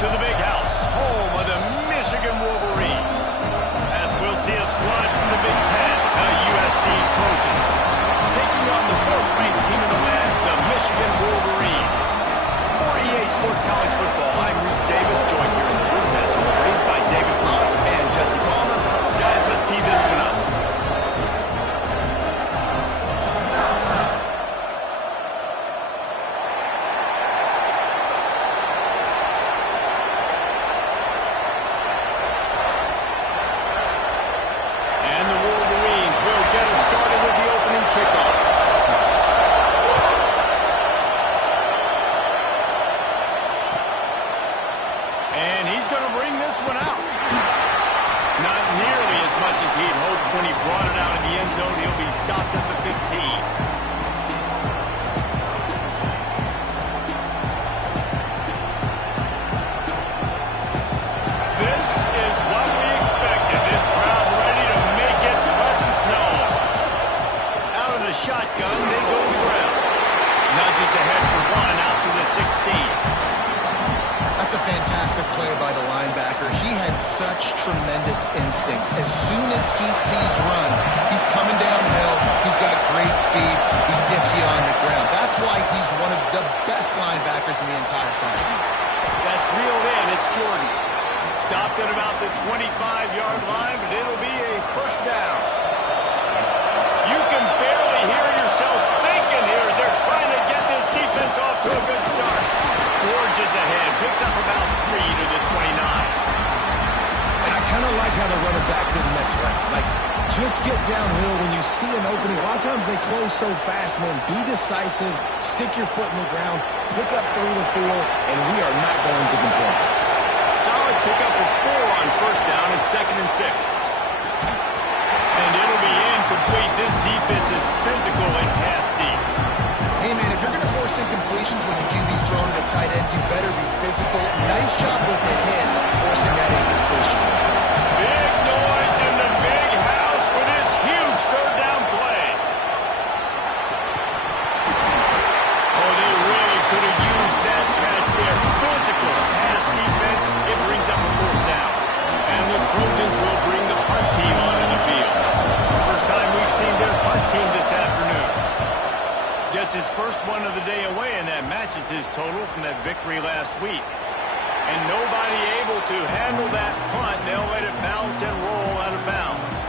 to the big house, home of the Michigan Wolverines, as we'll see a squad from the Big Ten, the USC Trojans, taking on the fourth-ranked team in the land, the Michigan Wolverines. For EA Sports College Football, I'm Reese Davis, joined here in the booth as always by David Pollock and Jesse Palmer. Guys, let's tee this one up. And he's going to bring this one out. Not nearly as much as he'd hoped when he brought it out in the end zone. He'll be stopped at the 15. This is what we expected. This crowd ready to make its presence known. Out of the shotgun, they go to the ground. Nudges ahead for one out to the 16. That's a fantastic play by the linebacker. He has such tremendous instincts. As soon as he sees run, he's coming downhill. He's got great speed. He gets you on the ground. That's why he's one of the best linebackers in the entire country. That's reeled in. It's Jordan. Stopped at about the 25-yard line, but it'll be a first down. You can barely hear yourself thinking here as they're trying to get this defense off to a good start. Forges ahead, picks up about 3 to the 29. And I kind of like how the running back didn't mess around. Like, just get downhill when you see an opening. A lot of times they close so fast, man. Be decisive, stick your foot in the ground, pick up 3 to 4, and we are not going to complain. Solid pickup of 4 on first down and 2nd and 6. And it'll be incomplete. This defense is physical and pass deep. Hey, man, if you're going to force incompletions when the QB's thrown at a tight end, you better be physical. Nice job with the hit, forcing that incompletion. Big noise in the big house for this huge third down play. Oh, they really could have used that catch there. Physical pass defense. It brings up a 4th down. And the Trojans will bring the punt team onto the field. First time we've seen their punt team this afternoon. Gets his first one of the day away, and that matches his total from that victory last week. And nobody able to handle that punt. They'll let it bounce and roll out of bounds.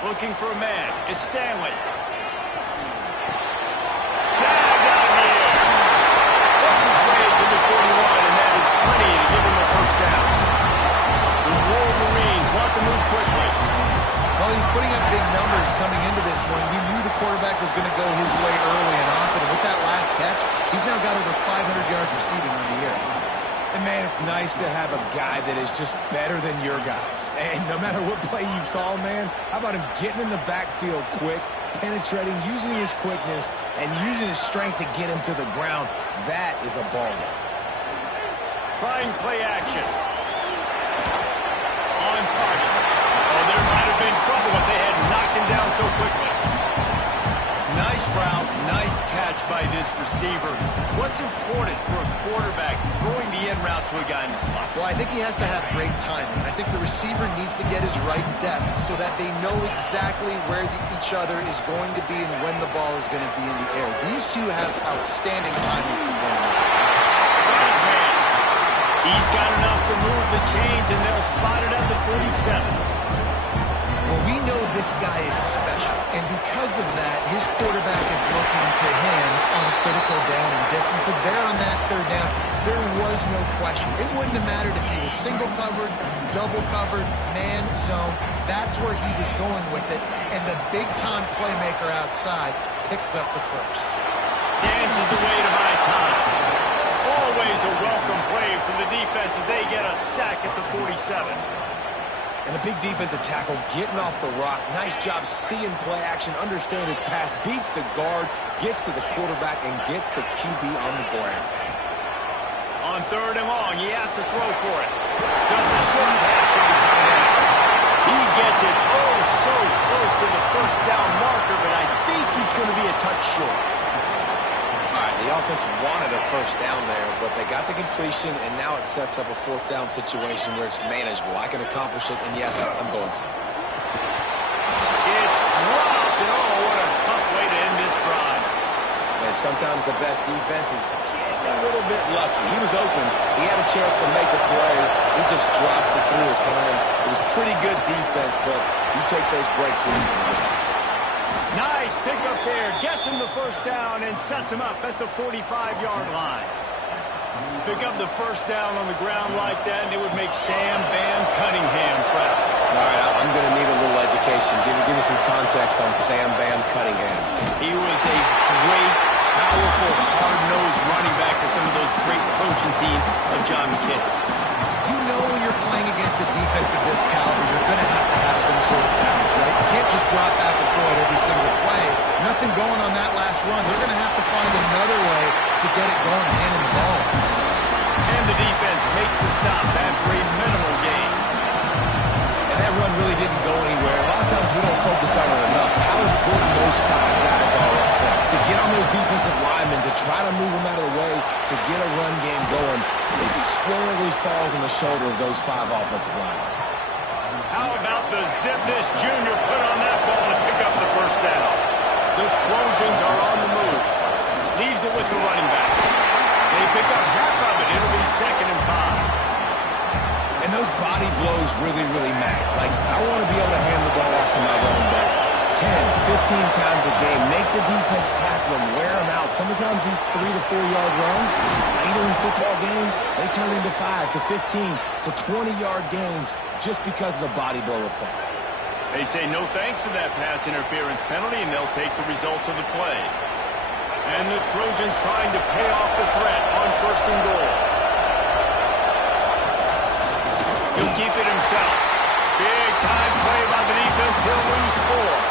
Looking for a man. It's Stanley. Snagged out of the air. Puts his way to the 41, and that is plenty to give him a first down. The Wolverines want to move quickly. Well, he's putting up big numbers coming into this one. We knew the quarterback was going to go his way early and often. And with that last catch, he's now got over 500 yards receiving on the year. And, man, it's nice to have a guy that is just better than your guys. And no matter what play you call, man, how about him getting in the backfield quick, penetrating, using his quickness, and using his strength to get him to the ground? That is a ball game. Trying play action. On target. Oh, there might have been trouble if they had knocked him down so quickly. Nice route, nice catch by this receiver. What's important for a quarterback throwing the end route to a guy in the slot? Well, I think he has to have great timing. I think the receiver needs to get his right depth so that they know exactly where each other is going to be and when the ball is going to be in the air. These two have outstanding timing for one another. Got his man. He's got enough to move the chains, and they'll spot it at the 47. Well, we know this guy is special, and because of that, his quarterback is looking to him on critical down and distances. There on that third down, there was no question. It wouldn't have mattered if he was single covered, double covered, man zone. That's where he was going with it, and the big-time playmaker outside picks up the first. Dances away to buy time. Always a welcome play from the defense as they get a sack at the 47. And a big defensive tackle getting off the rock. Nice job seeing play action, understand his pass, beats the guard, gets to the quarterback, and gets the QB on the ground. On 3rd and long, he has to throw for it. Just a short pass to the tight end. He gets it so close to the first down marker, but I think he's going to be a touch short. All right, the offense wanted a first down there, but they got the completion, and now it sets up a 4th down situation where it's manageable. I can accomplish it, and yes, I'm going for it. It's dropped, and oh, what a tough way to end this drive. And sometimes the best defense is getting a little bit lucky. He was open. He had a chance to make a play. He just drops it through his hand. It was pretty good defense, but you take those breaks when you can win. Nice pick up there. Gets him the first down and sets him up at the 45-yard line. Pick up the first down on the ground like that, and it would make Sam Bam Cunningham proud. All right, I'm going to need a little education. Give me some context on Sam Bam Cunningham. He was a great, powerful, hard-nosed running back for some of those great Trojan teams of John McKay. You know when you're playing against a defense of this caliber, you're going to have some sort of balance, right? You can't just drop back and throw it every single play. Nothing going on that last run. They're going to have to find another way to get it going and handing the ball. And the defense makes the stop after a minimal gain. And that run really didn't go anywhere. A lot of times we don't focus on it enough. How important those 5 guys are up front. To get on those defensive linemen, to try to move them out of the way, to get a run game going, it squarely falls on the shoulder of those 5 offensive linemen. How about the zip this junior put on that ball to pick up the first down? The Trojans are on the move. Leaves it with the running back. They pick up half of it. It'll be 2nd and 5. And those body blows really, really matter. Like, I want to be able to hand the ball off to my running back 10, 15 times a game. Make the defense tackle them, wear them out. Sometimes these 3 to 4 yard runs, later in football games, they turn into 5 to 15 to 20-yard gains just because of the body blow effect. They say no thanks to that pass interference penalty, and they'll take the results of the play. And the Trojans trying to pay off the threat on 1st and goal. He'll keep it himself. Big time play by the defense. He'll lose 4.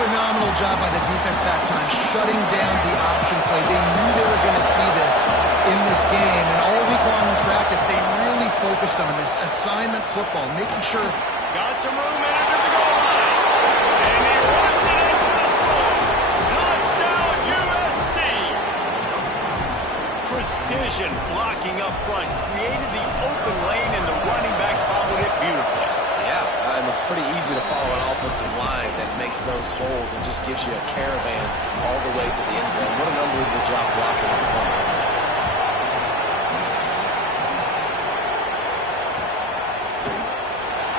Phenomenal job by the defense that time, shutting down the option play. They knew they were going to see this in this game, and all week long in practice, they really focused on this assignment football, making sure. Got some room in under the goal line. And he runs it in for the score. Touchdown, USC. Precision blocking up front created the open lane, and the running back followed it beautifully. Yeah, and it's pretty easy to follow an offensive line that makes those holes and just gives you a caravan all the way to the end zone. What an unbelievable job blocking up front.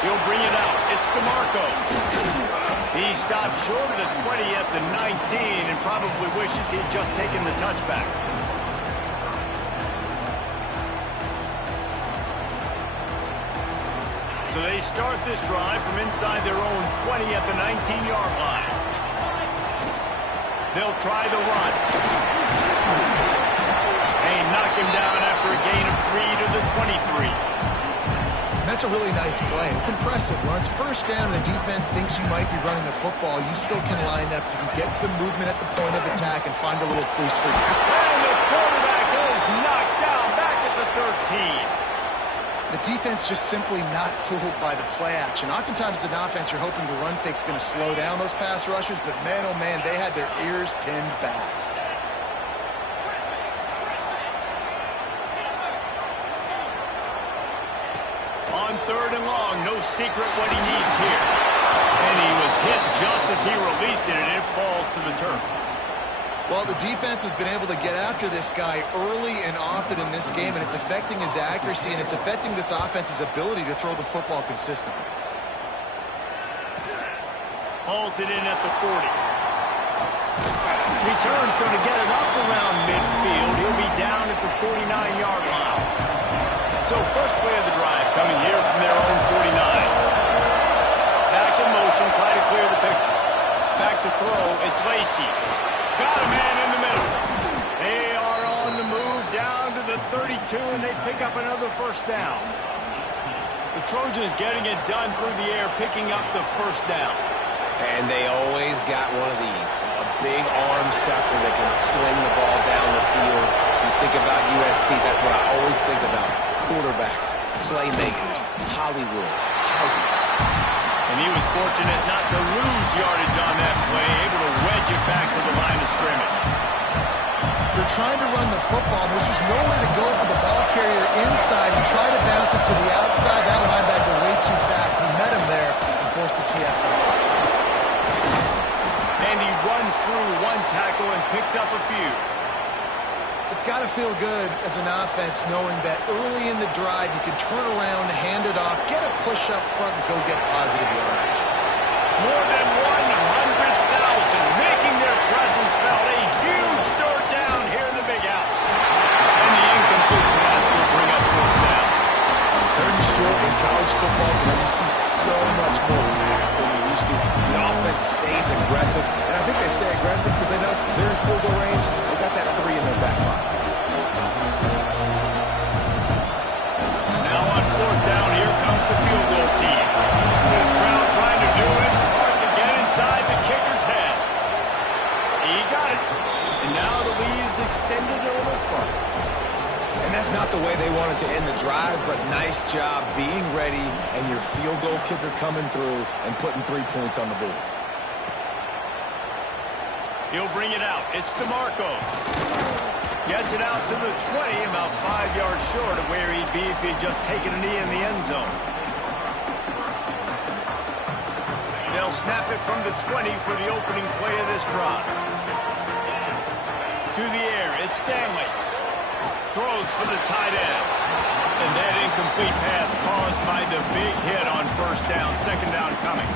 He'll bring it out. It's DeMarco. He stopped short of the 20 at the 19 and probably wishes he'd just taken the touchback. So they start this drive from inside their own 20 at the 19-yard line. They'll try the run. They knock him down after a gain of 3 to the 23. That's a really nice play. It's impressive. When it's first down and the defense thinks you might be running the football, you still can line up. You can get some movement at the point of attack and find a little crease for you. And the quarterback is knocked down back at the 13. The defense just simply not fooled by the play action. Oftentimes as an offense, you're hoping the run fake's going to slow down those pass rushers, but man, oh man, they had their ears pinned back. On 3rd and long, no secret what he needs here. And he was hit just as he released it, and it falls to the turf. Well, the defense has been able to get after this guy early and often in this game, and it's affecting his accuracy, and it's affecting this offense's ability to throw the football consistently. Hauls it in at the 40. Return's going to get it up around midfield. He'll be down at the 49-yard line. So first play of the drive coming here from their own 49. Back in motion, try to clear the picture. Back to throw, it's Lacey. Got a man in the middle. They are on the move down to the 32, and they pick up another first down. The Trojans getting it done through the air, picking up the first down. And they always got one of these, a big arm sucker that can swing the ball down the field. You think about USC, that's what I always think about. Quarterbacks, playmakers, Hollywood, Heismans. And he was fortunate not to lose yardage on that play, able to wedge it back to the line of scrimmage. They're trying to run the football. There's just nowhere to go for the ball carrier inside. He tried to bounce it to the outside. That linebacker way too fast. He met him there and forced the TFL. And he runs through one tackle and picks up a few. It's got to feel good as an offense knowing that early in the drive you can turn around, hand it off, get a push up front, and go get positive yardage. More than 100,000 making their presence felt. A huge third down here in the big house. And the incomplete pass will bring up fourth down. Third and short in college football today, you see so much more pass than you used to. The offense stays aggressive, and I think they stay aggressive because they know they're in field goal range. They got that 3 in their back pocket. Now on fourth down, here comes the field goal team. This crowd trying to do its part to get inside the kicker's head. He got it. And now the lead is extended a little further. And that's not the way they wanted to end the drive, but nice job being ready and your field goal kicker coming through and putting 3 points on the board. He'll bring it out. It's DeMarco. Gets it out to the 20, about 5 yards short of where he'd be if he'd just taken a knee in the end zone. They'll snap it from the 20 for the opening play of this drive. To the air, it's Stanley. Throws for the tight end. And that incomplete pass caused by the big hit on first down. Second down coming.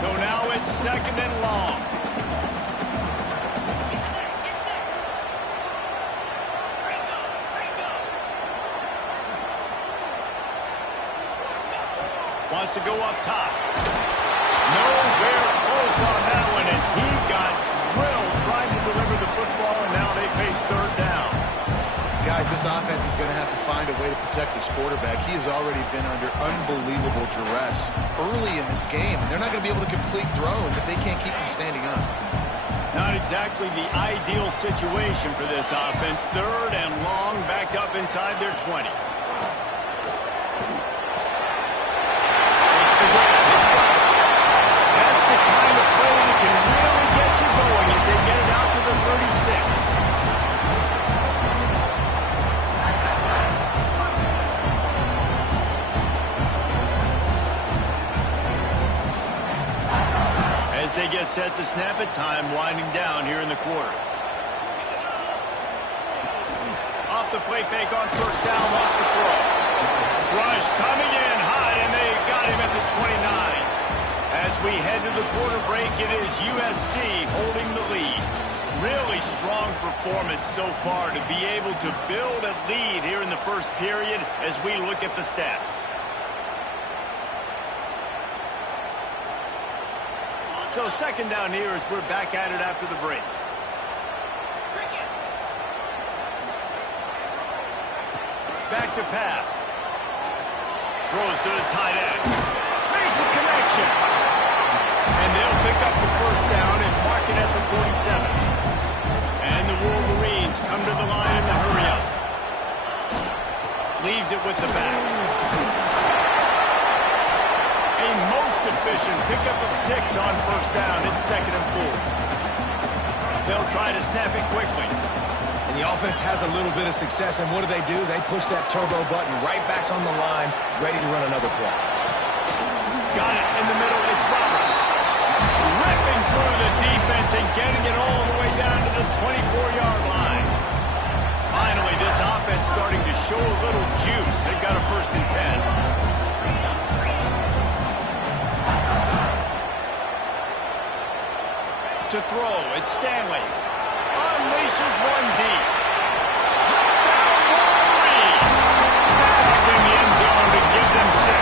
So now it's second and long. Wants to go up top. Nowhere close on that one as he got drilled trying to deliver the football, and now they face third down. Guys, this offense is going to have to find a way to protect this quarterback. He has already been under unbelievable duress early in this game. They're not going to be able to complete throws if they can't keep him standing up. Not exactly the ideal situation for this offense. Third and long, backed up inside their 20. That's the kind of play that can really get you going if they get it out to the 36. As they get set to snap it, time winding down here in the quarter. Off the play fake on first down, lost the throw. Rush coming in hot, and they got him at the 29. As we head to the quarter break, it is USC holding the lead. Really strong performance so far to be able to build a lead here in the first period as we look at the stats. So second down here as we're back at it after the break. Back to pass. Throws to the tight end. Makes a connection. And they'll pick up the first down and mark it at the 47. And the Wolverines come to the line in the hurry-up. Leaves it with the back. A most efficient pickup of 6 on first down. It's second and 4. They'll try to snap it quickly. And the offense has a little bit of success, and what do? They push that turbo button right back on the line, ready to run another play. Got it in the middle. It's Roberts. Ripping through the defense and getting it all the way down to the 24-yard line. Finally, this offense starting to show a little juice. They've got a first and 10. To throw, it's Stanley. Unleashes one deep. Touchdown, Wolverines! Tagged in the end zone to give them 6.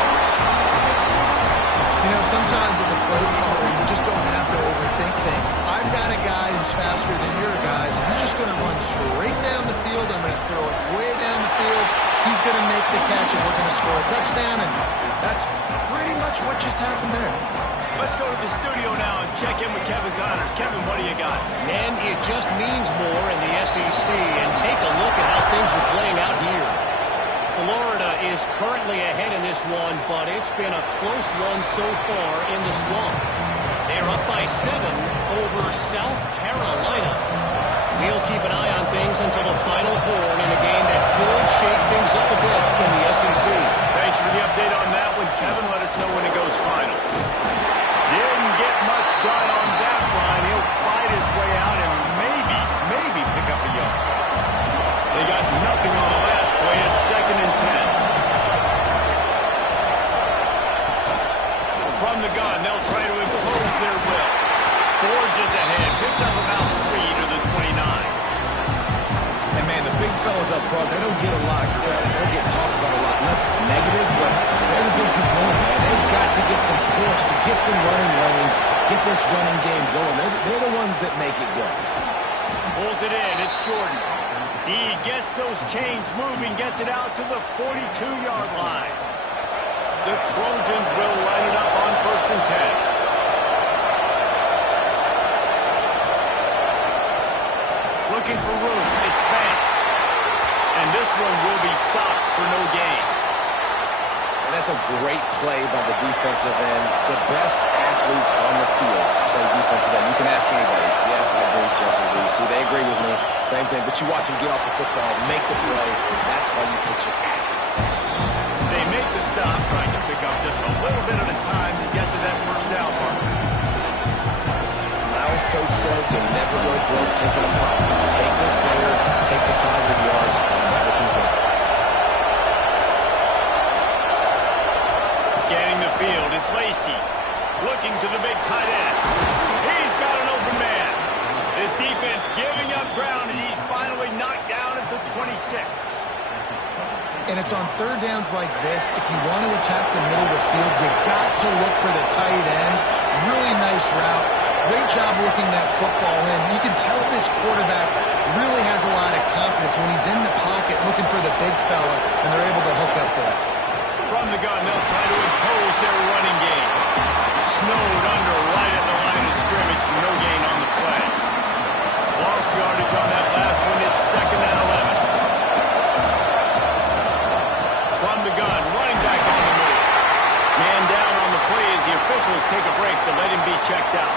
You know, sometimes as a play caller, you just don't have to overthink things. I've got a guy who's faster than your guys, and he's just going to run straight down the field. I'm going to throw it way down the field. He check in with Kevin Connors. Kevin, what do you got? And it just means more in the SEC. And take a look at how things are playing out here. Florida is currently ahead in this one, but it's been a close one so far in the Swamp. They're up by 7 over South Carolina. We'll keep an eye on things until the final horn in a game that could shake things up a bit in the SEC. Thanks for the update on that one, Kevin. Let us know when it goes final. Didn't get much done on that run. He'll fight his way out and maybe pick up a yard. They got nothing on the last play. It's 2nd and 10. From the gun, they'll try to impose their will. Forges ahead, picks up about 3 to the 29. And, man, the big fellas up front, they don't get a lot of credit. They don't get talked about a lot unless it's negative, but they're the big component, man. They've got to get some push, to get some running lanes, get this running game going. They're the ones that make it go. Pulls it in. It's Jordan. He gets those chains moving, gets it out to the 42-yard line. The Trojans will line it up on 1st and 10. Looking for room. It's Banks. And this one will be stopped for no gain. And that's a great play by the defensive end. The best athletes on the field play defensive end. You can ask anybody. Yes, I agree, Jesse Lee. See, they agree with me. Same thing. But you watch them get off the football, make the play. That's why you put your athletes there. They make the stop, trying to pick up just a little bit at a time to get to that 1st down marker. My old coach said you'll never go broke taking a profit. Take what's there, take the positive yards, and never complain. Scanning the field, it's Lacey. Looking to the big tight end. He's got an open man. His defense giving up ground as he's finally knocked down at the 26. And it's on 3rd downs like this. If you want to attack the middle of the field, you got to look for the tight end. Really nice route. Great job looking that football in. You can tell this quarterback really has a lot of confidence when he's in the pocket looking for the big fella, and they're able to hook up there. From the gun, they'll try to impose their running game. Snowed under right at the line of scrimmage for no gain on the play. Lost yardage on that last one. It's 2nd and 11. From the gun, running back on the move. Man down on the play as the officials take a break to let him be checked out.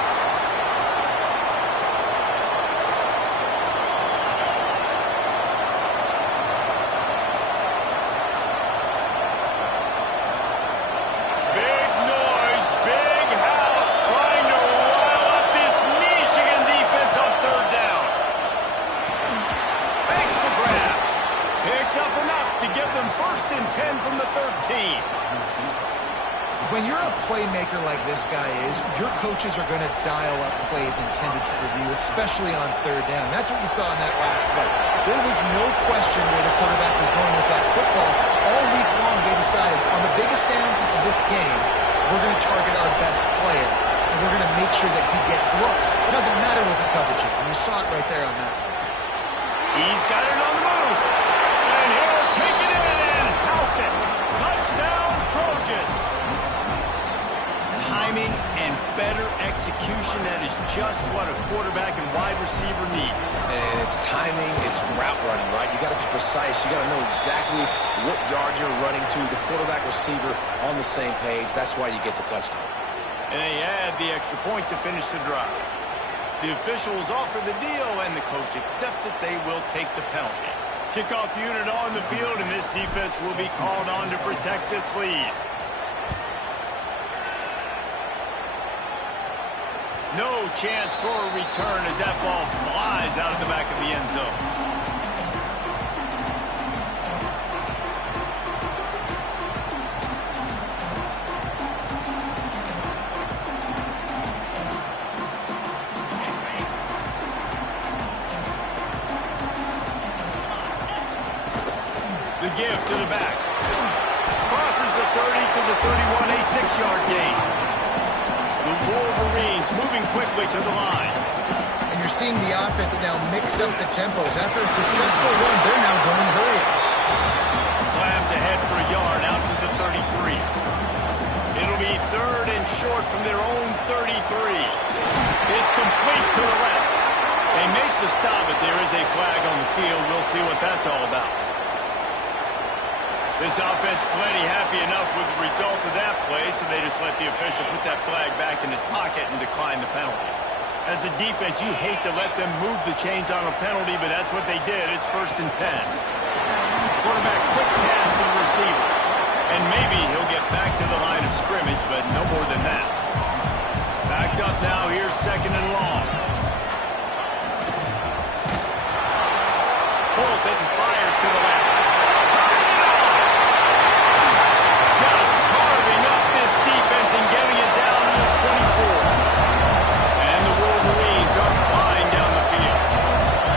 Big noise, big house, trying to rile up this Michigan defense on 3rd down. Thanks for grab. Picks up enough to give them 1st and 10 from the 13. When you're a playmaker like this guy is, your coaches are going to dial up plays intended for you, especially on 3rd down. That's what you saw in that last play. There was no question where the quarterback was going with that football. All week long, they decided on the biggest downs of this game, we're going to target our best player, and we're going to make sure that he gets looks. It doesn't matter what the coverage is, and you saw it right there on that play. He's got it on the move, and he'll take it in and house it. Touchdown, Trojans. Timing and better execution, that is just what a quarterback and wide receiver need. And it's timing, it's route running, right? You got to be precise. You got to know exactly what yard you're running to. The quarterback receiver on the same page. That's why you get the touchdown. And they add the extra point to finish the drive. The officials offer the deal, and the coach accepts it. They will take the penalty. Kickoff unit on the field, and this defense will be called on to protect this lead. No chance for a return as that ball flies out of the back of the end zone. The give to the back. Crosses the 30 to the 31, a 6-yard gain. The Wolverines moving quickly to the line. And you're seeing the offense now mix up the tempos. After a successful run, they're now going hurry up. Slams ahead for a yard out to the 33. It'll be 3rd and short from their own 33. complete to the left. They make the stop, but there is a flag on the field. We'll see what that's all about. This offense plenty happy enough with the result of that play, so they just let the official put that flag back in his pocket and decline the penalty. As a defense, you hate to let them move the chains on a penalty, but that's what they did. It's 1st and 10. Quarterback quick pass to the receiver. And maybe he'll get back to the line of scrimmage, but no more than that. Backed up now, here's 2nd and long. Pulls it and fires to the left. Turning it on! Just carving up this defense and getting it down to the 24. And the Wolverines are flying down the field.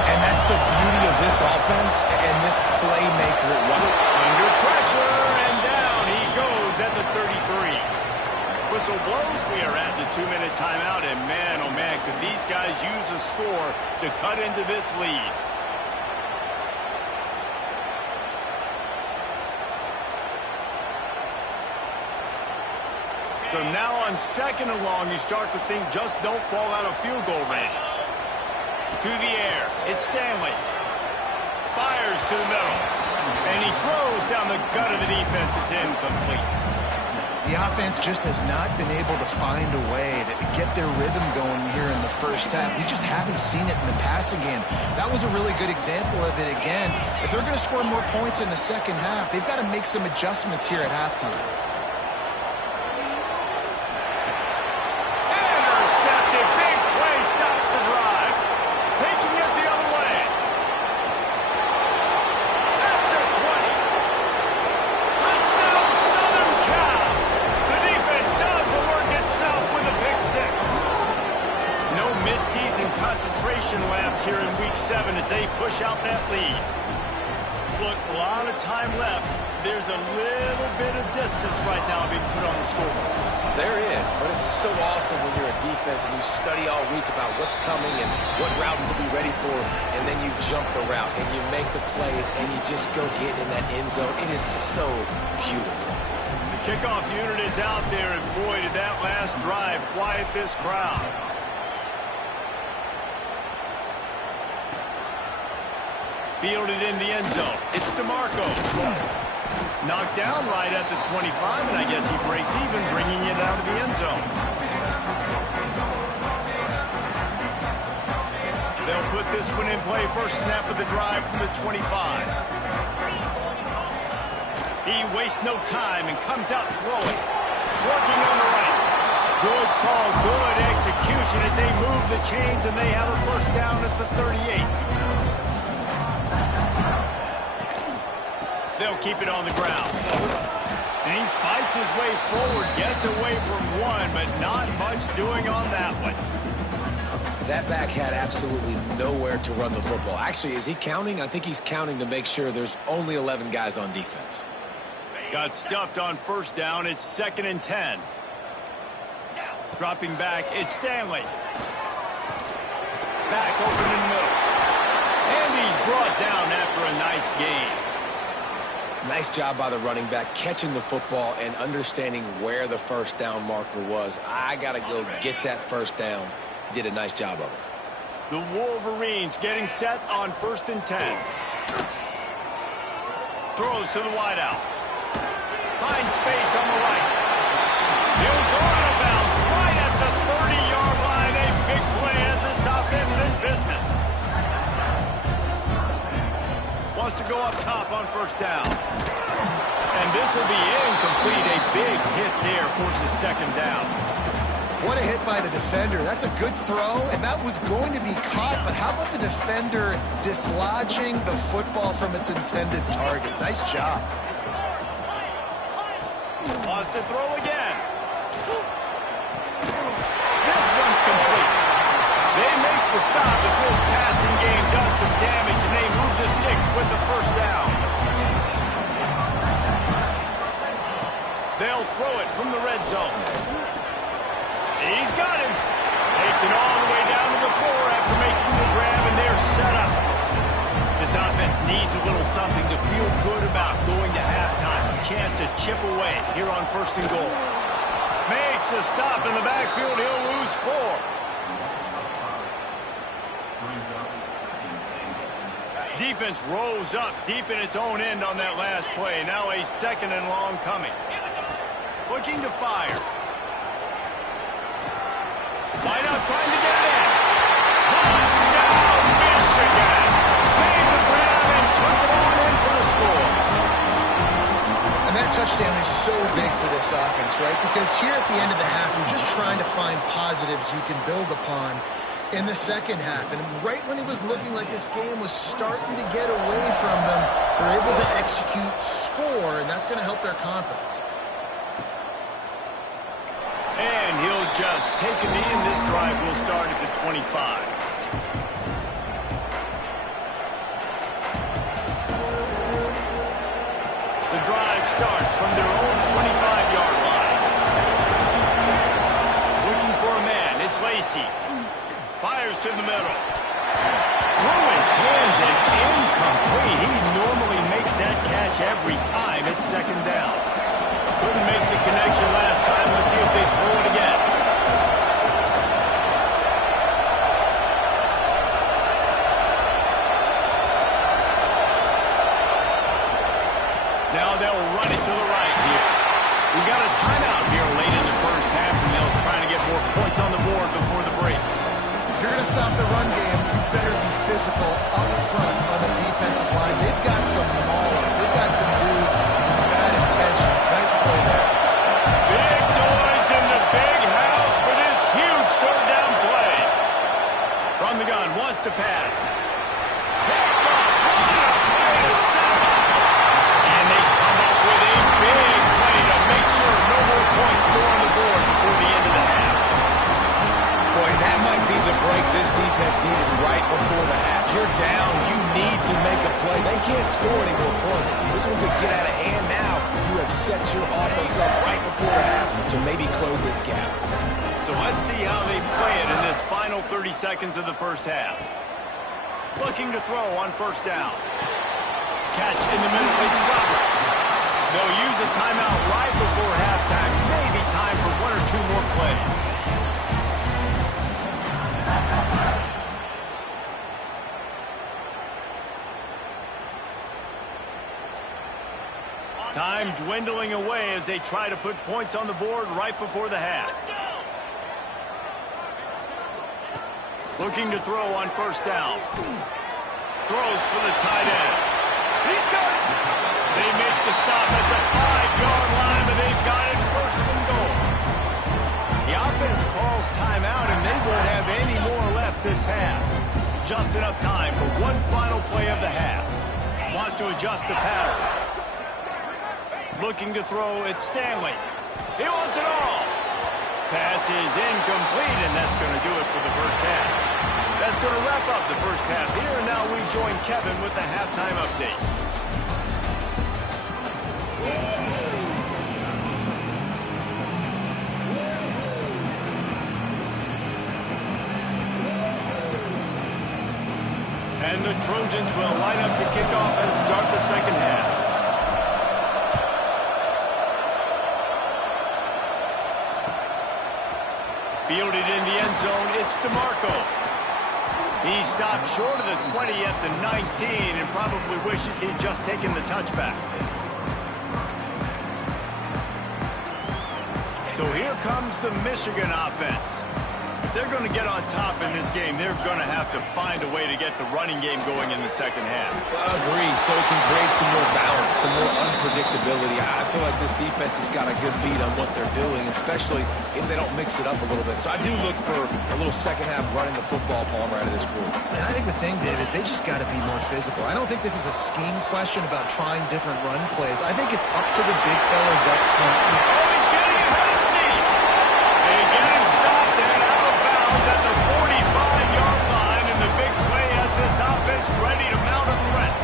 And that's the beauty of this offense and this playmaker. Under pressure, and down he goes at the 33. Whistle blows, we are at the 2-minute timeout, and man, oh man, could these guys use a score to cut into this lead. So now on 2nd and long, you start to think just don't fall out of field goal range. To the air, it's Stanley. Fires to the middle. And he throws down the gut of the defense. It's incomplete. The offense just has not been able to find a way to get their rhythm going here in the first half. We just haven't seen it in the passing game. That was a really good example of it again. If they're going to score more points in the second half, they've got to make some adjustments here at halftime. Intercepted. Big play stops the drive. Taking it the other way. At the 20. Touchdown, Southern Cal. The defense does the work itself with a pick 6. No midseason concentration lapse here in Week 7 as they push out that lead. Look, a lot of time left. There's a little bit of distance right now being put on the scoreboard. There is, but it's so awesome when you're a defense and you study all week about what's coming and what routes to be ready for, and then you jump the route and you make the plays and you just go get in that end zone. It is so beautiful. The kickoff unit is out there, and boy, did that last drive quiet this crowd. Fielded in the end zone. It's DeMarco. Knocked down right at the 25, and I guess he breaks even, bringing it out of the end zone. They'll put this one in play. First snap of the drive from the 25. He wastes no time and comes out throwing. Working on the right. Good call, good execution as they move the chains, and they have a first down at the 38. They'll keep it on the ground. And he fights his way forward, gets away from one, but not much doing on that one. That back had absolutely nowhere to run the football. Actually, is he counting? I think he's counting to make sure there's only 11 guys on defense. Got stuffed on first down. It's 2nd and 10. Dropping back, it's Stanley. Back open in the middle. And he's brought down after a nice gain. Nice job by the running back, catching the football and understanding where the first down marker was. I got to go get that first down. He did a nice job of it. The Wolverines getting set on 1st and 10. Throws to the wideout. Finds space on the right. He'll go out of bounds right at the 30-yard line. A big play as this offense in business. Wants to go up top on first down. And this will be incomplete. A big hit there forces 2nd down. What a hit by the defender. That's a good throw, and that was going to be caught, but how about the defender dislodging the football from its intended target? Nice job. Wants to throw again. This one's complete. They make the stop, but this passing game does some damage, and they move the sticks with the first down. They'll throw it from the red zone. He's got him. Takes it all the way down to the 4 after making the grab, and they're set up. This offense needs a little something to feel good about going to halftime. A chance to chip away here on 1st and goal. Makes a stop in the backfield. He'll lose 4. Defense rose up deep in its own end on that last play. Now a 2nd and long coming. Looking to fire. Line up, trying to get in. Touchdown, Michigan. Made the grab and took it on in for the score. And that touchdown is so big for this offense, right? Because here at the end of the half, you're just trying to find positives you can build upon in the second half. And right when it was looking like this game was starting to get away from them, they're able to execute, score, and that's going to help their confidence. And he'll just take a knee, and this drive will start at the 25. The drive starts from their own 25-yard line. Looking for a man, it's Lacy. Fires to the middle. Through his hands and incomplete. He normally makes that catch every time. It's 2nd down. Couldn't make the connection last time. Let's see if they throw it again. Now they'll run it to the right here. We got a timeout here late in the first half, and they'll try to get more points on the board before the break. If you're going to stop the run game, you better be physical up front on the defensive line. They've got some maulers. They've got some dudes with bad intentions. Nice play there. Big noise in the big house for this huge 3rd down play. From the gun, wants to pass. Picked off, what a play to set up. And they come up with a big play to make sure no more points go on the board before the end of the half. Boy, that might be the break this defense needed right before the half. You're down. You need to make a play. They can't score any more points. This one could get out of hand now. You have set your offense up right before the half to maybe close this gap. So let's see how they play it in this final 30 seconds of the first half. Looking to throw on 1st down. Catch in the middle. It's Roberts. They'll use a timeout right before halftime. Maybe time for 1 or 2 more plays. Time dwindling away as they try to put points on the board right before the half. Looking to throw on 1st down. Throws for the tight end. He's got it. They make the stop at the 5-yard line, but they've got it 1st and goal. The offense calls timeout, and they won't have any more left this half. Just enough time for one final play of the half. Wants to adjust the pattern. Looking to throw, it's Stanley. He wants it all. Pass is incomplete, and that's going to do it for the first half. That's going to wrap up the first half here, and now we join Kevin with the halftime update. And the Trojans will line up to kick off and start the second half. Fielded in the end zone, it's DeMarco. He stopped short of the 20 at the 19 and probably wishes he'd just taken the touchback. So here comes the Michigan offense. If they're going to get on top in this game, they're going to have to find a way to get the running game going in the second half. Agree, so it can create some more balance, some more unpredictability. I feel like this defense has got a good beat on what they're doing, especially if they don't mix it up a little bit. So I do look for a little second half running the football Palmer out of this group. And I think the thing, Dave, is they just got to be more physical. I don't think this is a scheme question about trying different run plays. I think it's up to the big fellas up front. Oh, he's getting ahead of Steve. They get him stopped and out of bounds at the 45-yard line, and the big play has this offense ready to mount a threat.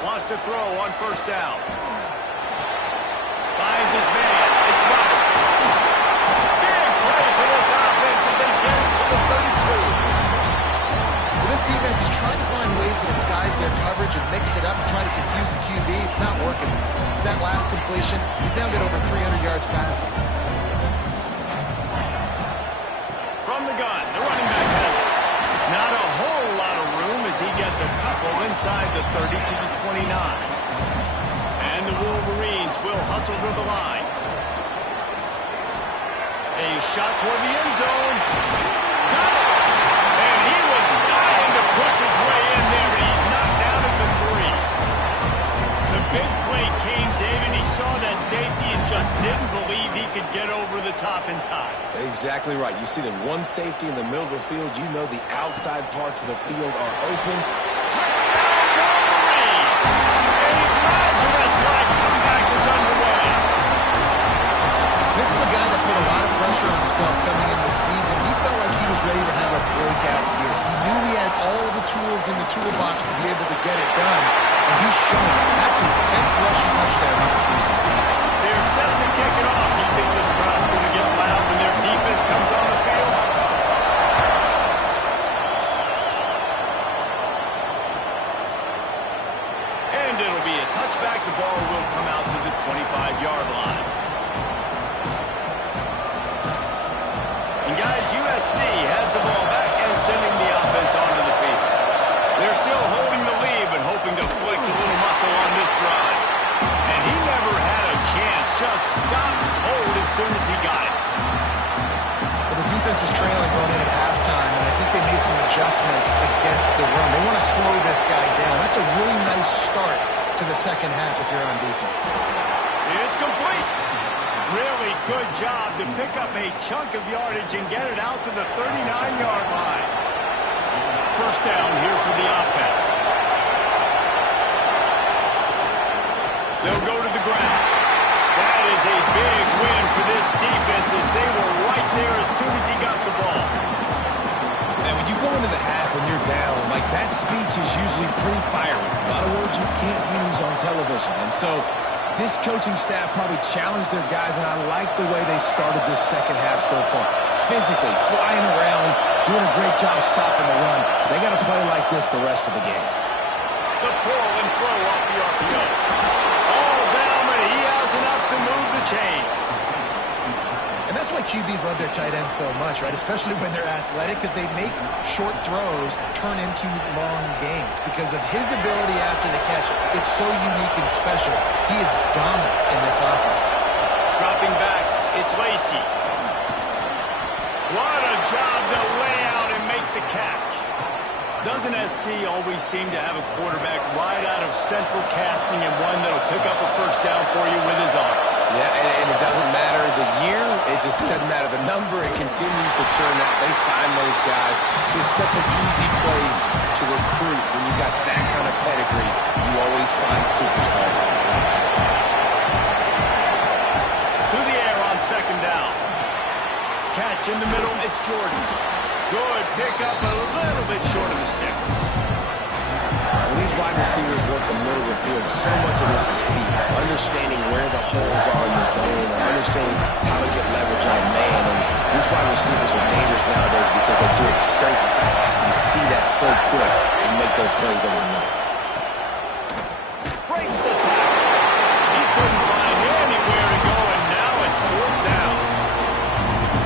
Wants to throw on 1st down. Finds his man. It's Roberts. Big play for this offense as they get it to the 32. Well, this defense is trying to find ways to disguise their coverage and mix it up and try to confuse the QB. It's not working. That last completion, he's now got over 300 yards passing. From the gun, the running back has it. Not a whole lot of room as he gets a couple inside the 30 to the 29. And the Wolverines will hustle to the line. A shot toward the end zone. Got it! And he was dying to push his way in there, but he's knocked down at the 3. The big play came, David. He saw that safety and just didn't believe he could get over the top in time. Exactly right. You see the one safety in the middle of the field. You know the outside parts of the field are open. Touchdown, Wolverine! A Lazarus-like comeback is underway. This is a guy that put a lot of pressure on himself coming into the season. He felt like he was ready to have a breakout year. He knew he had all the tools in the toolbox to be able to get it done, and he's shown it. That's his 10th rushing touchdown of the season. They're set to kick it off. You think this crowd's going to get loud when their defense comes on the field? And it'll be a touchback. The ball will come out to the 25-yard line. And guys, USC has the ball back and sending the offense onto the field. They're still holding the lead, but hoping to flex a little muscle on this drive. And he never had a chance. Just stopped cold as soon as he got it. Well, the defense was trailing going in at halftime, and I think they made some adjustments against the run. They want to slow this guy down. That's a really nice start to the second half if you're on defense. It's complete. Really good job to pick up a chunk of yardage and get it out to the 39-yard line. First down here for the offense. They'll go to the ground. That is a big win for this defense as they were right there as soon as he got the ball. And when you go into the half and you're down, like that speech is usually pretty fiery. A lot of words you can't use on television. And so this coaching staff probably challenged their guys, and I like the way they started this second half so far. Physically, flying around, doing a great job stopping the run. They got to play like this the rest of the game. The pull and throw off the RPO. All down, but he has enough to move the chains. And that's why QBs love their tight ends so much, right? Especially when they're athletic, because they make short throws turn into long gains. Because of his ability after the catch, it's so unique and special. He is dominant in this offense. Dropping back, it's Lacy. What a job to lay out and make the catch. Doesn't SC always seem to have a quarterback right out of central casting and one that'll pick up a first down for you with his arm? Yeah, and it doesn't matter the year. It just doesn't matter the number. It continues to churn out. They find those guys. Just such an easy place to recruit. When you got that kind of pedigree, you always find superstars at the quarterback spot. To the air on second down. Catch in the middle, it's Jordan. Good pickup, a little bit short of the sticks. When these wide receivers work the middle of the field, so much of this is feet. Understanding where the holes are in the zone, or understanding how to get leverage on a man. And these wide receivers are dangerous nowadays because they do it so fast and see that so quick and make those plays over the middle. Breaks the tackle. He couldn't find anywhere to go, and now it's fourth down.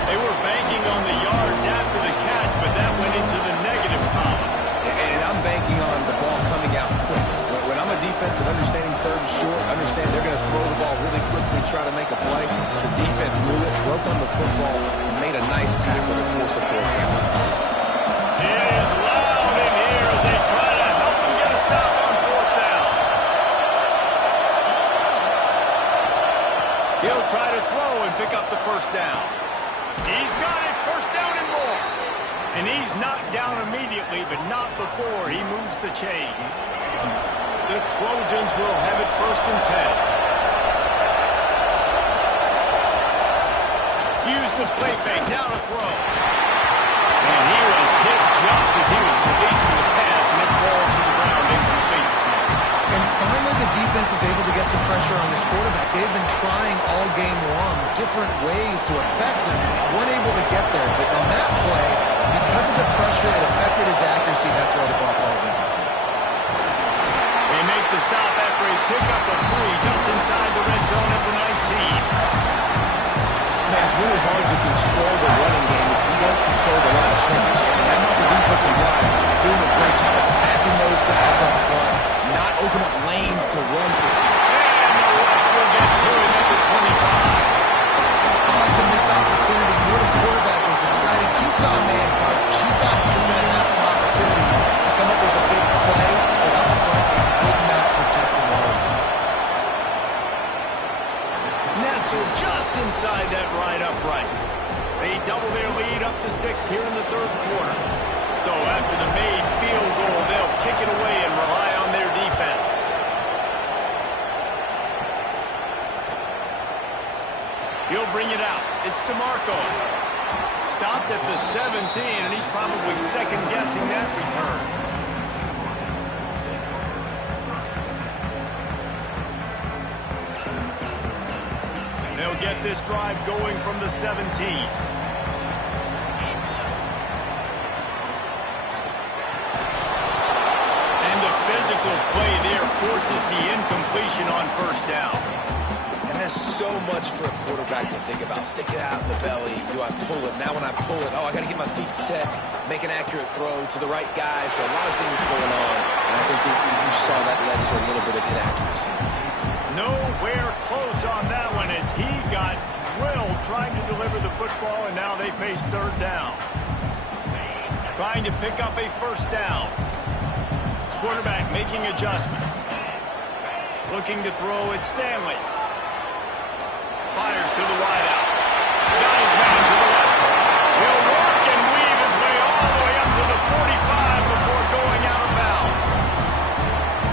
They were banking on the yards after the catch, but that went into the negative column. And I'm banking on the ball coming out quick. When I'm a defense and understanding third and short, understand they're going to throw the ball really quickly, try to make a play. The defense knew it, broke on the football, and made a nice tackle to force a fourth down. It is loud in here as they try to help them get a stop on fourth down. He'll try to throw and pick up the first down. He's got it, first down and more. And he's knocked down immediately, but not before he moves the chains. The Trojans will have it first and 10. Use the play fake, now to throw. And he was hit just as he was releasing the pass, and it falls to the ground incomplete. And finally, the defense is able to get some pressure on this quarterback. They've been trying all game long different ways to affect him. Weren't able to get there, but on that play, because of the pressure, it affected his accuracy. That's why the ball falls in. They make the stop after a pickup of 3 just inside the red zone at the 19. Man, it's really hard to control the running game if you don't control the line of scrimmage. And how about the defensive line doing a great job attacking those here in the third quarter. So after the made field goal, they'll kick it away and rely on their defense. He'll bring it out. It's DeMarco. Stopped at the 17, and he's probably second-guessing that return. They'll get this drive going from the 17. And the physical play there forces the incompletion on first down. And there's so much for a quarterback to think about. Stick it out in the belly. Do I pull it? Now when I pull it, I got to get my feet set, make an accurate throw to the right guy. So a lot of things going on. And I think that you saw that led to a little bit of inaccuracy. Nowhere close on that one as he got drilled trying to deliver the football, and now they face third down. Trying to pick up a first down. Quarterback making adjustments. Looking to throw it, Stanley. Fires to the wideout. Got his man to the left. He'll work and weave his way all the way up to the 45 before going out of bounds.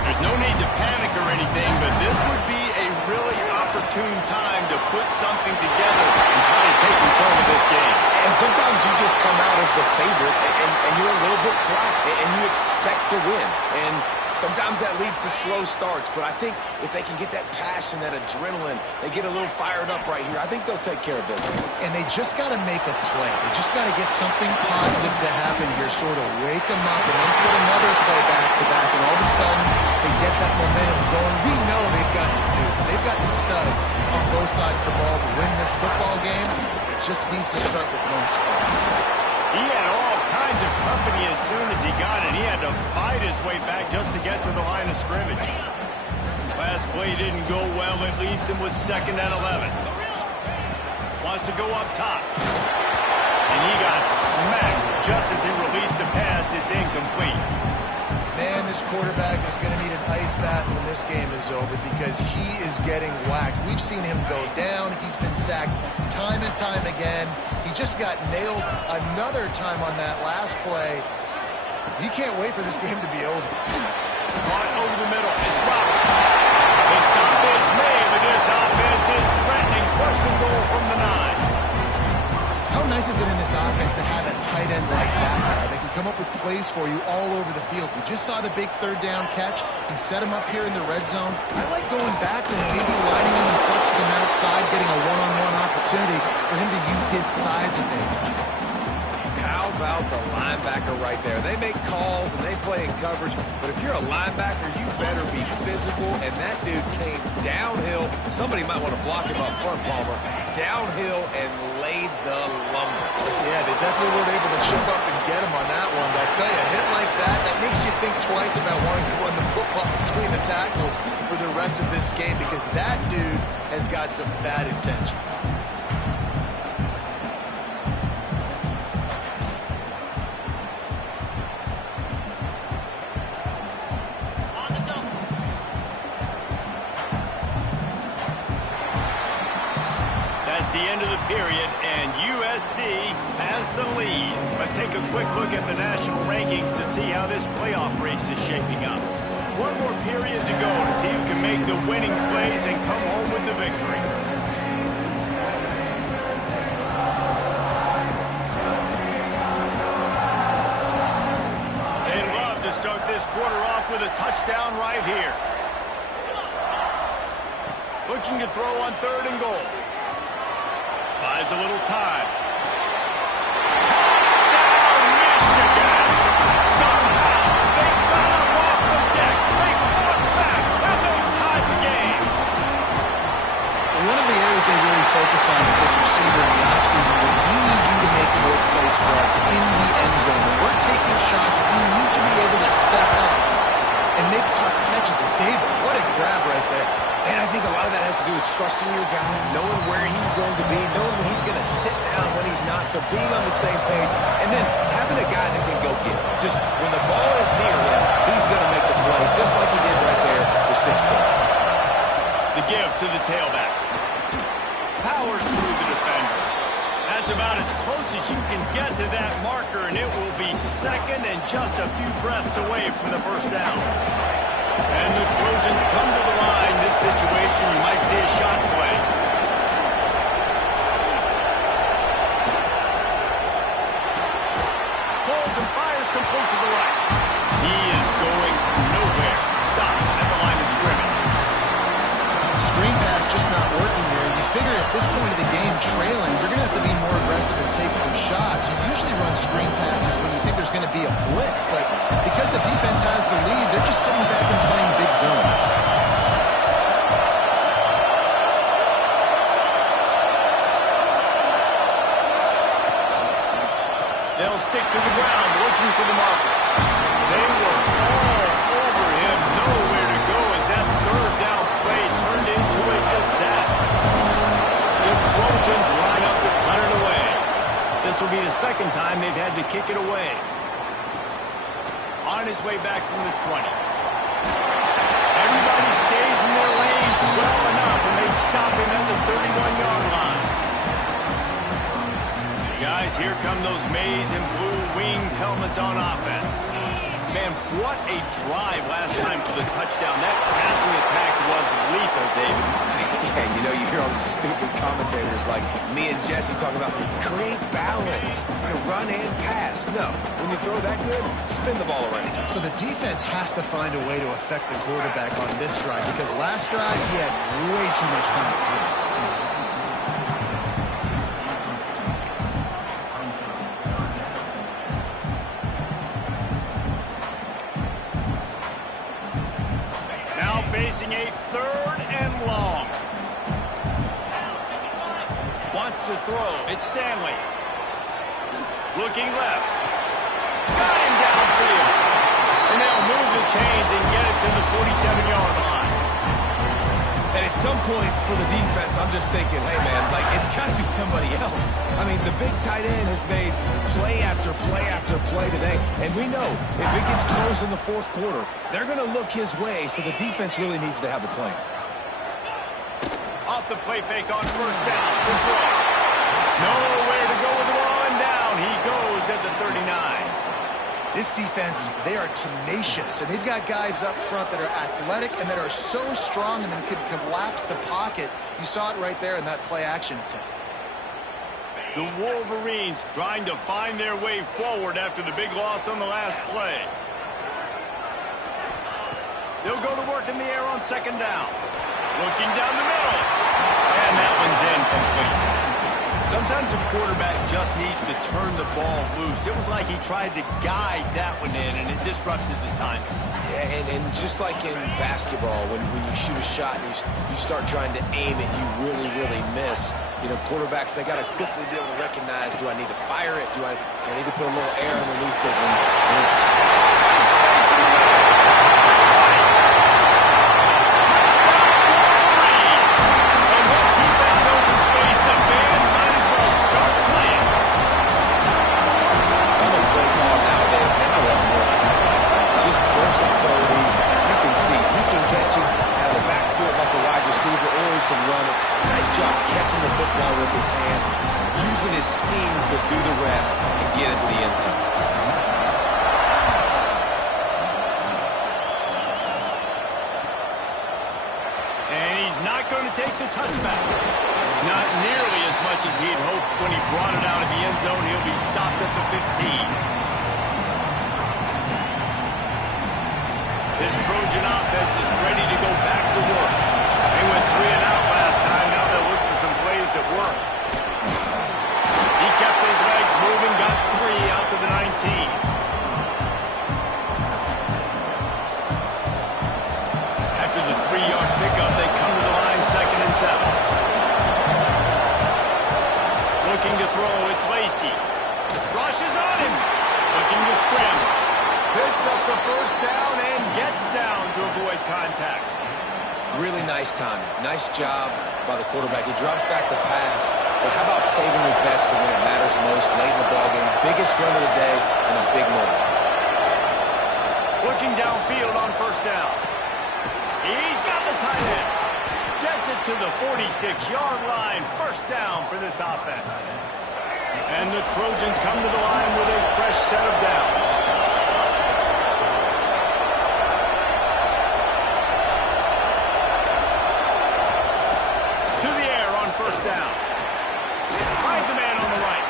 There's no need to panic or anything, but this would be a really opportune time to put something together and try to take control of this game. And sometimes you just come out as the favorite, and you're a little bit flat, and you expect to win. And sometimes that leads to slow starts, but I think if they can get that passion, that adrenaline, they get a little fired up right here, I think they'll take care of business. And they just got to make a play. They just got to get something positive to happen here, sort of wake them up, and then put another play back-to-back, and all of a sudden they get that momentum going. We know they've got the dudes. They've got the studs on both sides of the ball to win this football game. It just needs to start with one spark. He had all kinds of company as soon as he got it. He had to fight his way back just to get to the line of scrimmage. Last play didn't go well. It leaves him with 2nd and 11. Wants to go up top. And he got smacked just as he released the pass. It's incomplete. Man, this quarterback is going to need an ice bath when this game is over because he is getting whacked. We've seen him go down. He's been sacked time and time again. He just got nailed another time on that last play. He can't wait for this game to be over. Caught over the middle. It's Roberts. The stop is made, but this offense is threatening. 1st and goal from the 9. How nice is it in this offense to have a tight end like that now? They can come up with plays for you all over the field. We just saw the big 3rd down catch. He set him up here in the red zone. I like going back to him, maybe lining him and flexing him outside, getting a one-on-one opportunity for him to use his size advantage. How about the linebacker right there? They make calls and they play in coverage, but if you're a linebacker, you better be physical, and that dude came downhill. Somebody might want to block him up front, Palmer. Downhill and laid the lumber. Yeah, they definitely weren't able to chip up and get him on that one, but I tell you, a hit like that, that makes you think twice about wanting to run the football between the tackles for the rest of this game because that dude has got some bad intentions. The end of the period, and USC has the lead. Let's take a quick look at the national rankings to see how this playoff race is shaping up. One more period to go to see who can make the winning plays and come home with the victory. They'd love to start this quarter off with a touchdown right here. Looking to throw on 3rd and goal. Buys a little time. Touchdown, Michigan! Somehow, they got him off the deck. They fought back, and they tied the game. One of the areas they really focused on with this receiver in the offseason was we need you to make more plays for us in the end zone. When we're taking shots, we need you to be able to step up and make tough catches. And David, what a grab right there. And I think a lot of that has to do with trusting your guy, knowing where he's going to be, knowing when he's going to sit down, when he's not. So being on the same page, and then having a guy that can go get it. Just when the ball is near him, he's going to make the play, just like he did right there for 6 points. The give to the tailback. Powers through the defender. That's about as close as close you can get to that marker, and it will be second and just a few breaths away from the first down. And the Trojans come to the line. This situation, you might see a shot play. Holds and fires complete to the right. He is going nowhere. Stop at the line of scrimmage. Screen pass just not working there. You figure at this point of the game, trailing, you're going to have to be more aggressive and take some shots. You usually run screen passes when you think there's going to be a blitz, but because the defense has the lead, they're just sitting back and playing big zones. They'll stick to the ground, looking for the marker. They were all over him. Nowhere to go as that third down play turned into a disaster. The Trojans line up to punt it away. This will be the second time they've had to kick it away. On his way back from the 20. Everybody stays in their lanes well enough, and they stop him at the 31-yard line. Guys, here come those maize and blue winged helmets on offense. Man, what a drive last time for the touchdown. That passing attack was lethal, David. Yeah, and you know, you hear all these stupid commentators like me and Jesse talking about create balance, run and pass. No, when you throw that good, spin the ball around. So the defense has to find a way to affect the quarterback on this drive because last drive he had way too much time to throw. Facing a third and long. Wants to throw. It's Stanley. Looking left. Got him downfield. And they'll move the chains and get it to the 47-yard line. And at some point for the defense, I'm just thinking, hey, man, like, it's got to be somebody else. I mean, the big tight end has made play after play after play today. And we know if it gets close in the fourth quarter, they're going to look his way, so the defense really needs to have a plan. Off the play fake on first down. The throw. Nowhere to go with the ball, and down he goes at the 39. This defense, they are tenacious, and they've got guys up front that are athletic and that are so strong and that can collapse the pocket. You saw it right there in that play-action attempt. The Wolverines trying to find their way forward after the big loss on the last play. They'll go to work in the air on second down. Looking down the middle. And that one's incomplete. Sometimes a quarterback just needs to turn the ball loose. It was like he tried to guide that one in, and it disrupted the timing. Yeah, and just like in basketball, when you shoot a shot and you start trying to aim it, you really, really miss. You know, quarterbacks, they got to quickly be able to recognize, do I need to fire it? Do I need to put a little air underneath it? And it's space in the middle. And once he found open space, the band might as well start playing. I'm a play call nowadays, and I want more guys like that. It's just versatility. You can see he can catch it out of the backfield like a wide receiver, or he can run it. Nice job catching the football with his hands, using his speed to do the rest and get into the end zone. And he's not going to take the touchback. Not nearly as much as he'd hoped when he brought it out of the end zone. He'll be stopped at the 15. This Trojan offense is ready to go back to work. They went 3 and out last time. Now they'll look for some plays that work. He kept his legs moving, got 3 out to the 19. After the 3-yard pickup, they come to the line, 2nd and 7. Looking to throw, it's Lacy. Rushes on him. Looking to scramble. Picks up the first down and gets down to avoid contact. Really nice timing. Nice job by the quarterback. He drops back to pass, but how about saving your best for when it matters most, late in the ballgame? Biggest run of the day in a big moment. Looking downfield on first down. He's got the tight end. Gets it to the 46-yard line. First down for this offense. And the Trojans come to the line with a fresh set of downs. To the air on first down. Finds a man on the right.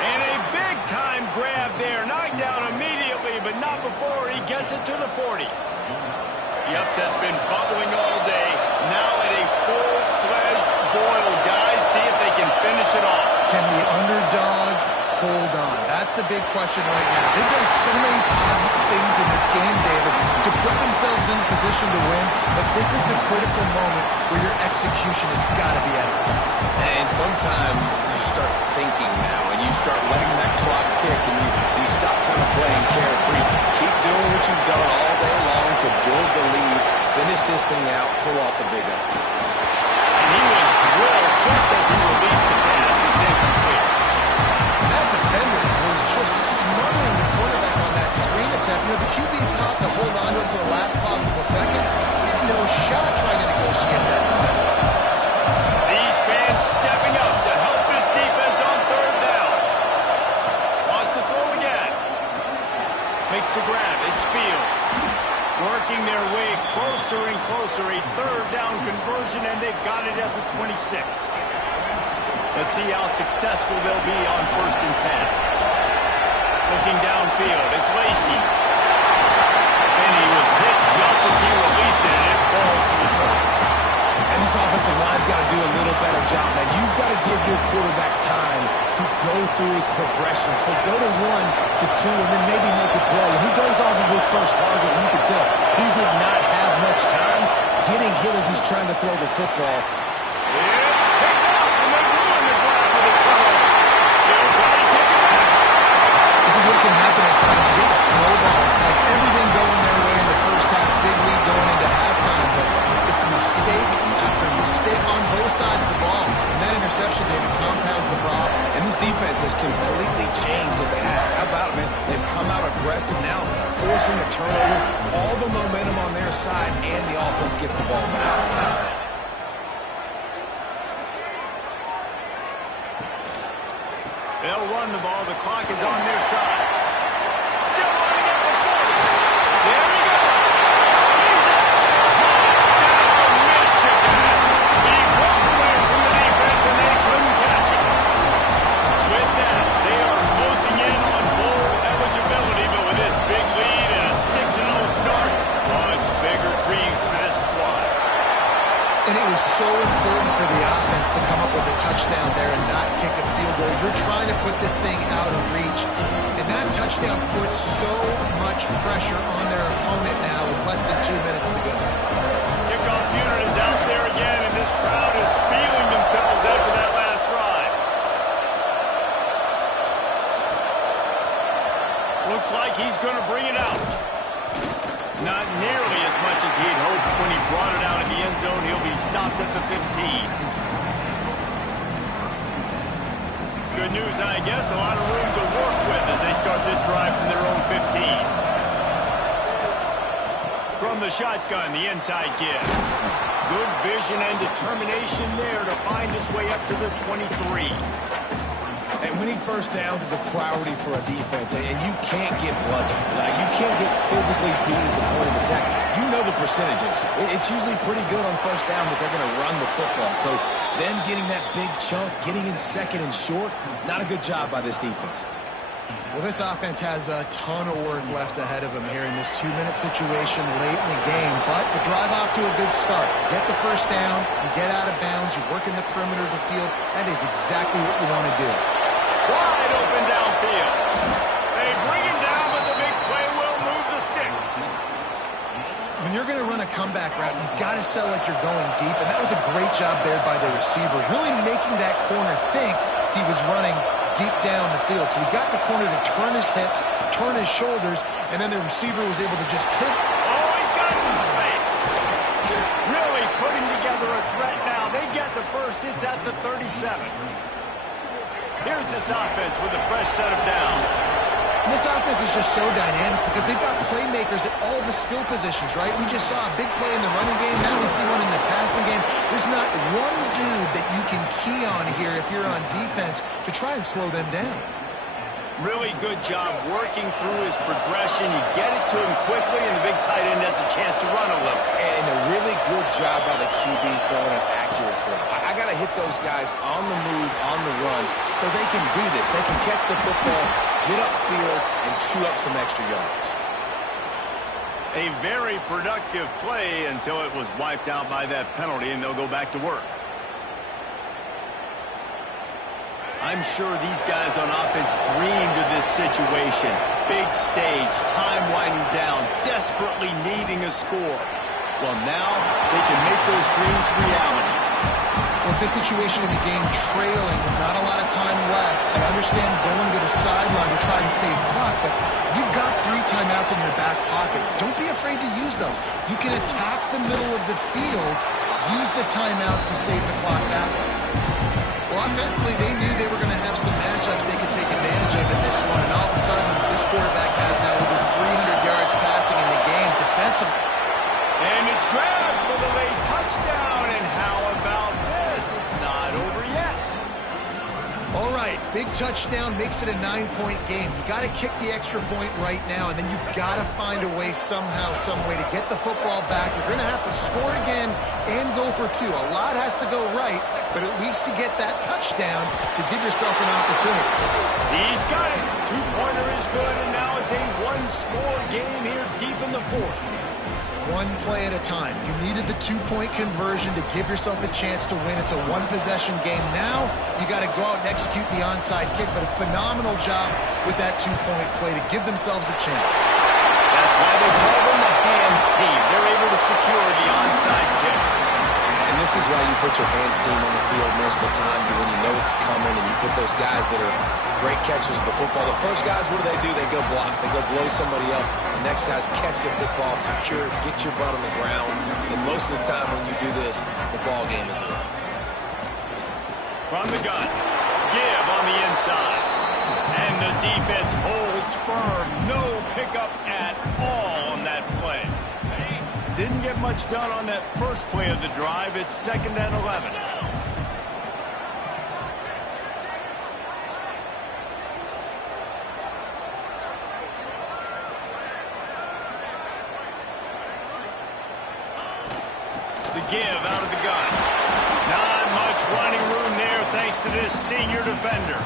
And a big-time grab there. Knocked down immediately, but not before he gets it to the 40. The upset's been bubbling all day. Now at a full-fledged boil. Guys, see if they can finish it off. Can the underdog hold on? That's the big question right now. They've done so many positive things in this game, David, to put themselves in a position to win, but this is the critical moment where your execution has got to be at its best. And sometimes you start thinking now, and you start letting that clock tick, and you stop kind of playing carefree. Keep doing what you've done all day long to build the lead, finish this thing out, pull off the big upset. And he was drilled just as he released the pass. It's incomplete. That defender was just smothering the quarterback on that screen attempt. You know, the QB's taught to hold on to it until the last possible second. He had no shot trying to negotiate that defender. These fans stepping up to help this defense on third down. Wants to throw again. Makes the grab. It's Fields. Working their way closer and closer. A third down conversion, and they've got it at the 26. Let's see how successful they'll be on 1st and 10. Looking downfield, it's Lacy. And he was hit just as he released it, and it falls to the turf. And this offensive line's got to do a little better job, man. You've got to give your quarterback time to go through his progressions. So go to 1 to 2 and then maybe make a play. And he goes off of his first target, and you can tell he did not have much time getting hit as he's trying to throw the football. It's picked up, and they ruin the grab with a turnover. They'll try to take it back. This is what can happen at times. You get a snowball effect. Everything going their way in the first half. Big lead going into halftime, but it's mistake after mistake on both sides of the ball. And that interception, David, compounds the problem. And this defense has completely changed at the half. How about it, man? They've come out aggressive now, forcing a turnover, all the momentum on their side, and the offense gets the ball back. They'll run the ball. The clock is on their side. Still running at the 40. There he goes. He's at touchdown, Michigan. He broke away from the defense, and they couldn't catch him. With that, they are closing in on bowl eligibility, but with this big lead and a 6-0 start, much bigger dreams for this squad. And it was so important for the offense to come up with a touchdown there and not kick a field goal. You're trying to put this thing out of reach. And that touchdown puts so much pressure on their opponent now with less than 2 minutes to go. Kickoff unit is out there again, and this crowd is feeling themselves after that last drive. Looks like he's going to bring it out. Not nearly as much as he'd hoped when he brought it out in the end zone. He'll be stopped at the 15. Good news, I guess. A lot of room to work with as they start this drive from their own 15. From the shotgun, the inside give. Good vision and determination there to find his way up to the 23. And winning first downs is a priority for a defense, and you can't get bludgeoned. Like, you can't get physically beat at the point of attack. You know the percentages. It's usually pretty good on first down that they're going to run the football. So then getting that big chunk, getting in second and short, not a good job by this defense. Well, this offense has a ton of work left ahead of them here in this 2-minute situation late in the game. But the drive off to a good start. You get the first down, you get out of bounds, you work in the perimeter of the field. That is exactly what you want to do. Wide open downfield. They bring him down, but the big play will move the sticks. When you're going to run a comeback route, you've got to sell like you're going deep, and that was a great job there by the receiver, really making that corner think he was running deep down the field. So he got the corner to turn his hips, turn his shoulders, and then the receiver was able to just pivot. Oh, he's got some space. Really putting together a threat now. They get the first. It's at the 37. Here's this offense with a fresh set of downs. This offense offense is just so dynamic because they've got playmakers at all the skill positions, right? We just saw a big play in the running game. Now we see one in the passing game. There's not one dude that you can key on here if you're on defense to try and slow them down. Really good job working through his progression. You get it to him quickly, and the big tight end has a chance to run a little. And a really good job by the QB throwing an accurate throw. I got to hit those guys on the move, on the run, so they can do this. They can catch the football, get upfield, and chew up some extra yards. A very productive play until it was wiped out by that penalty, and they'll go back to work. I'm sure these guys on offense dreamed of this situation. Big stage, time winding down, desperately needing a score. Well, now they can make those dreams reality. With this situation in the game trailing with not a lot of time left, I understand going to the sideline to try and save clock, but you've got 3 timeouts in your back pocket. Don't be afraid to use those. You can attack the middle of the field, use the timeouts to save the clock that way. Well, offensively, they knew they were going to have some matchups they could take advantage of in this one, and all of a sudden, this quarterback has now over 300 yards passing in the game defensively. And it's grabbed for the late touchdown, and how about this? It's not over yet. All right, big touchdown makes it a 9-point game. You got to kick the extra point right now, and then you've got to find a way somehow, some way to get the football back. You're going to have to score again and go for 2. A lot has to go right, but at least you get that touchdown to give yourself an opportunity. He's got it. 2-pointer is good, and now it's a 1-score game here deep in the 4th. One play at a time. You needed the 2-point conversion to give yourself a chance to win. It's a 1-possession game. Now you got to go out and execute the onside kick, but a phenomenal job with that 2-point play to give themselves a chance. That's why they call them the hands team. They're able to secure the onside kick. And this is why you put your hands team on the field most of the time, when you know it's coming, and you put those guys that are great catchers of the football. The first guys, what do? They go block. They go blow somebody up. The next guys catch the football, secure it, get your butt on the ground. And most of the time when you do this, the ball game is over. From the gun, give on the inside. And the defense holds firm. No pickup at all on that play. Didn't get much done on that first play of the drive. It's 2nd and 11. The give out of the gun. Not much running room there thanks to this senior defender.